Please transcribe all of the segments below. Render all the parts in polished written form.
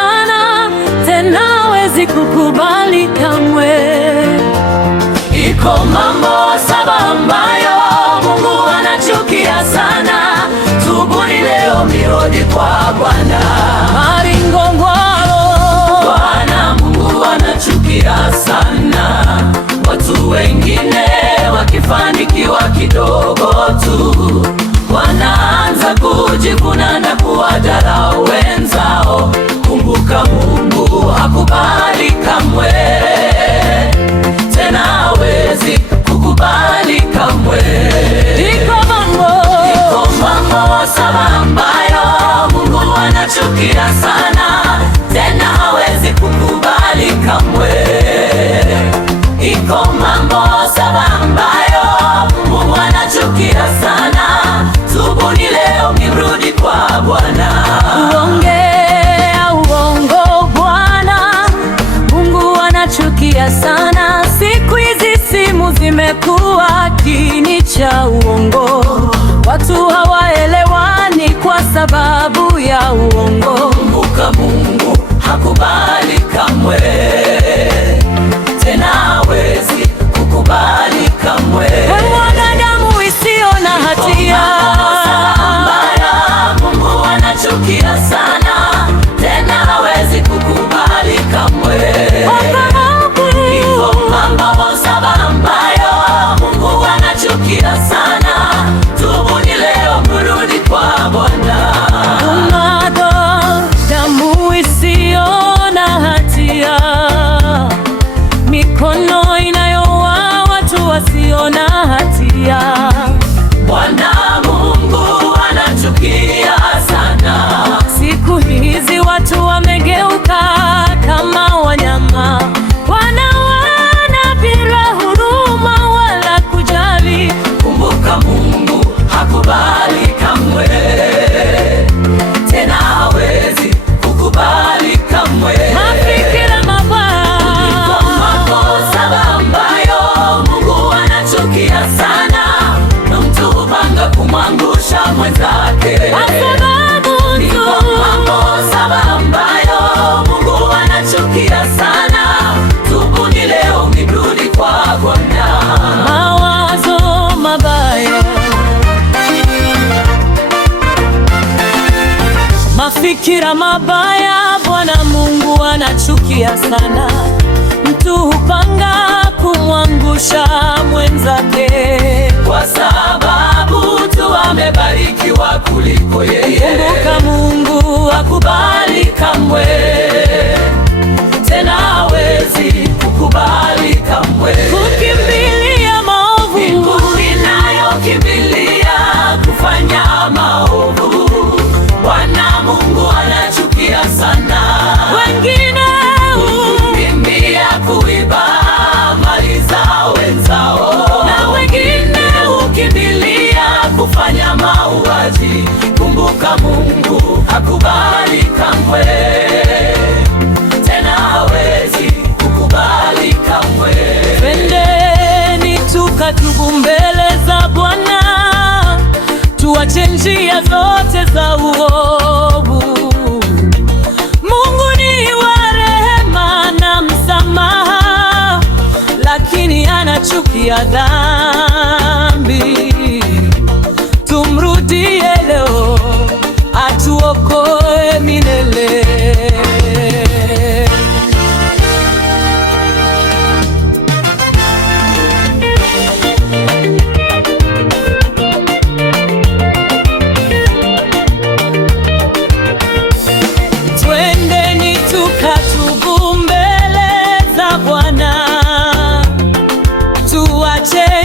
sana, tena hawezi kukubali kamwe. Iko mambo 7 ambayo Mungu anachukia sana. Tubuni leo, mirudi kwa Bwana. Maringongwalo, Bwana Mungu anachukia sana watu wengine wakifanikiwa kidogo tu, wanaanza kujivuna na kuwadharau wenzao. Kumbuka, Mungu hakubali kamwe, tena hawezi kukubali kamwe. iko mambo 7 ambayo Mungu anachukia sana, tena hawezi kukubali kamwe. Iko mambo 7 ambayo Mungu anachukia sana. Tubuni leo, mrudi kwa Bwana. Uongea uongo Bwana, Mungu anachukia sana. Siku hizi simu zimekuwa kiini cha uongo, watu hawaelewani kwa sababu ya uongo. Kumbuka, Mungu hakubali kamwe, tena hawezi kukubali kamwe. Mwanadamu isiyo na hatia, Mungu anachukia sana, tena hawezi kukubali kamwe. Iko mambo 7 ambayo Mungu anachukia sana. Tubuni leo, mrudi kwa Bwana. damu isiyo na hatia, mikono inayoua watu wasio na hatia. Bwana Mungu anachukia sana. Siku hizi watu wamegeuka kama wanyama, wanawana bila huruma wala kujali. Kumbuka, Mungu hakubali kamwe, tena hawezi kukubali kamwe. Mafikira mabaya, Mambo 7 ambayo Mungu anachukia sana, na mtu hupanga kumwangusha mwenzake. Mambo 7 ambayo Mungu anachukia sana. Tubuni leo, mrudi kwa Bwana. mawazo mabaya, mafikira mabaya, Bwana Mungu anachukia sana. Mtu hupanga kumwangusha mwenzake, Kwa sababu tu amebarikiwa kuliko yeye. kumbuka Mungu Hakubali kamwe, tena hawezi kukubali kamwe. kukimbilia maovu. Mbinguni nayo kimbilia kufanya maovu. Bwana Mungu anachukia sana. Wengine Hukimbia kuiba mali za wenzao, na wengine hukimbilia kufanya mauaji. Kumbuka, Mungu hakubali kamwe, tena hawezi kukubali kamwe. twendeni tukatubu mbele za Bwana, tuache njia zote za uovu. Mungu ni wa rehema na msamaha, lakini anachukia dhambi. Tumrudie leo, atuokoe milele. Twendeni tukatubu mbele za Bwana, tuache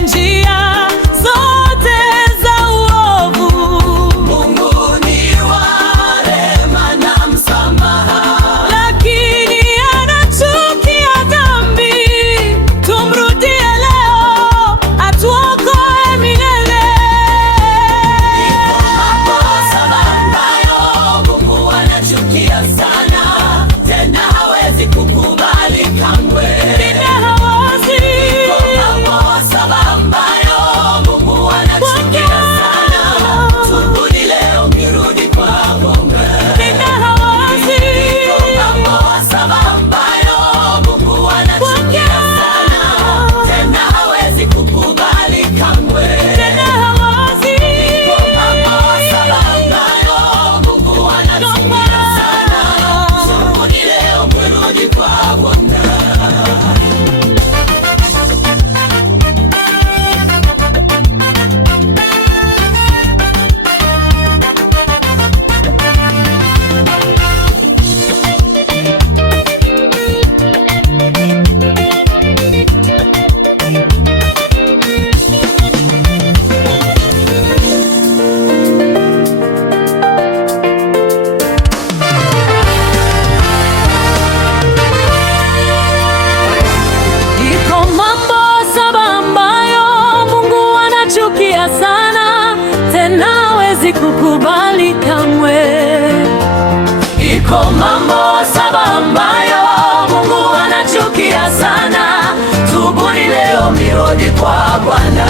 mambo 7 ambayo Mungu anachukia sana. Tubuni leo, mrudi kwa Bwana.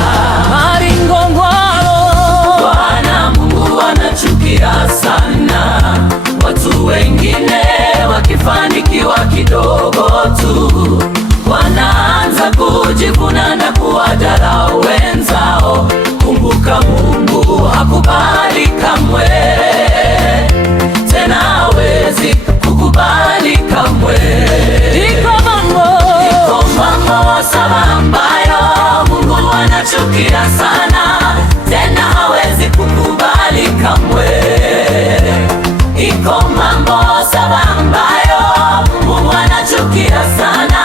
Bwana Mungu anachukia sana watu wengine wakifanikiwa kidogo tu, wanaanza kujivuna na kuwadharau wenzao. Kumbuka, Mungu hakubali kamwe, tena hawezi kukubali kamwe. Iko mambo 7 ambayo Mungu anachukia sana, tena hawezi kukubali kamwe. Iko mambo 7 ambayo Mungu anachukia sana.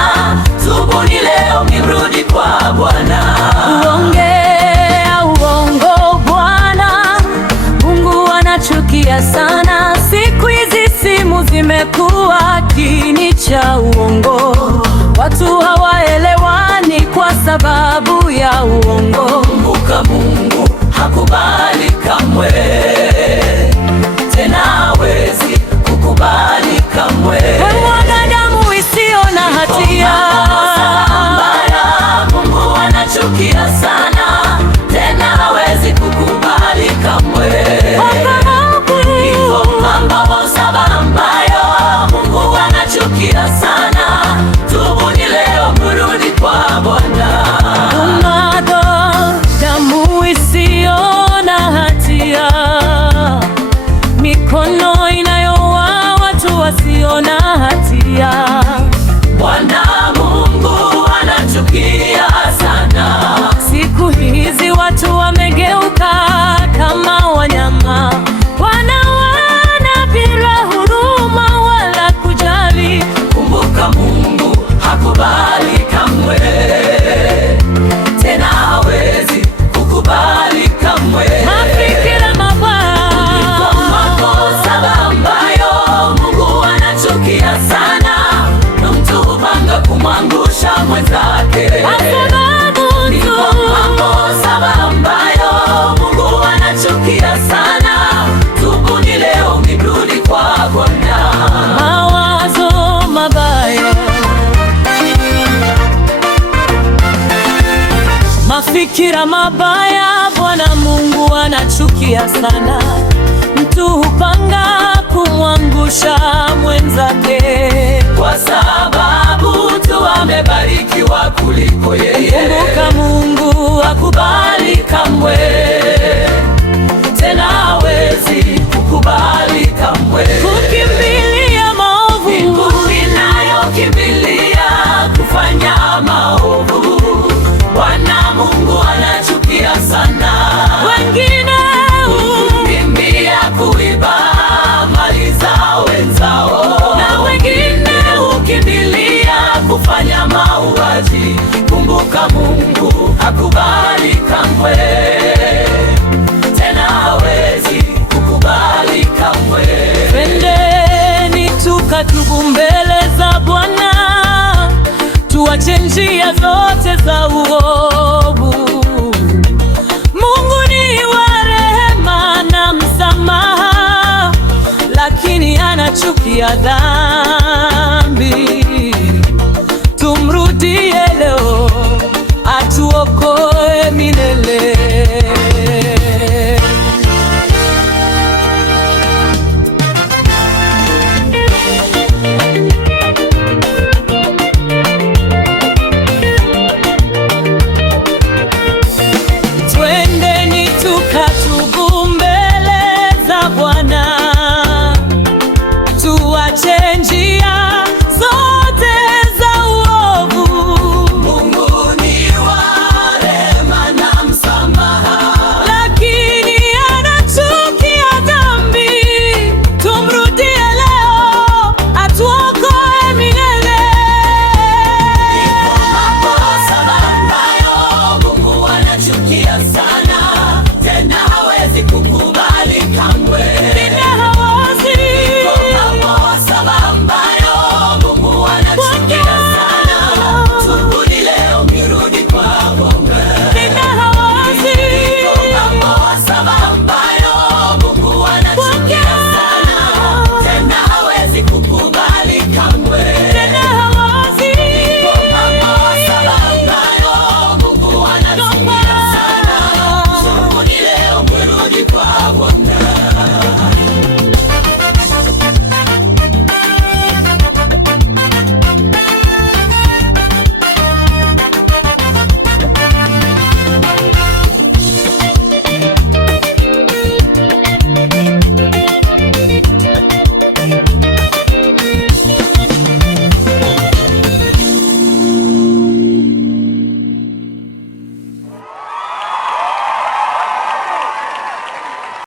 Tubuni leo, mrudi kwa Bwana. Uongea uongo Bwana, Mungu anachukia sana. Siku hizi simu zimekuwa kiini cha uongo, watu hawaelewani kwa sababu ya uongo. Kumbuka, Mungu hakubali kamwe, tena hawezi kukubali kamwe. Kumwaga damu isiyo na hatia ambayo Mungu anachukia sana, tena hawezi kukubali kamwe. Iko mambo 7 ambayo Mungu anachukia sana. Tubuni leo, mrudi kwa Bwana. kumwaga damu isiyo na hatia, mikono inayoua watu wasio na hatia. Bwana Mungu anachukia sana. Siku hizi watu wamegeuka kama wanyama, wanawana bila huruma wala kujali. Kumbuka, Mungu hakubali kamwe, tena hawezi kukubali kamwe. Mafikira mabaya, Mambo 7 ambayo Mungu anachukia sana, na mtu hupanga kumwangusha mwenzake. Mambo 7 ambayo Mungu anachukia sana. Tubuni leo, mrudi kwa Bwana. mawazo mabaya, mafikira mabaya, Bwana Mungu anachukia sana. Mtu hupanga kumwangusha mwenzake, kwa sababu tu amebarikiwa kuliko yeye. kumbuka Mungu Hakubali kamwe, tena hawezi kukubali kamwe. kukimbilia maovu, Mbinguni inayokimbilia kufanya maovu, Bwana Mungu anachukia sana. wengine Hukimbia kuiba mali za wenzao, na wengine hukimbilia kufanya mauaji. Kumbuka, Mungu hakubali kamwe, tena hawezi kukubali kamwe. twendeni tukatubu mbele za Bwana, tuache njia zote za uovu. Mungu ni wa rehema na msamaha, lakini anachukia dhambi.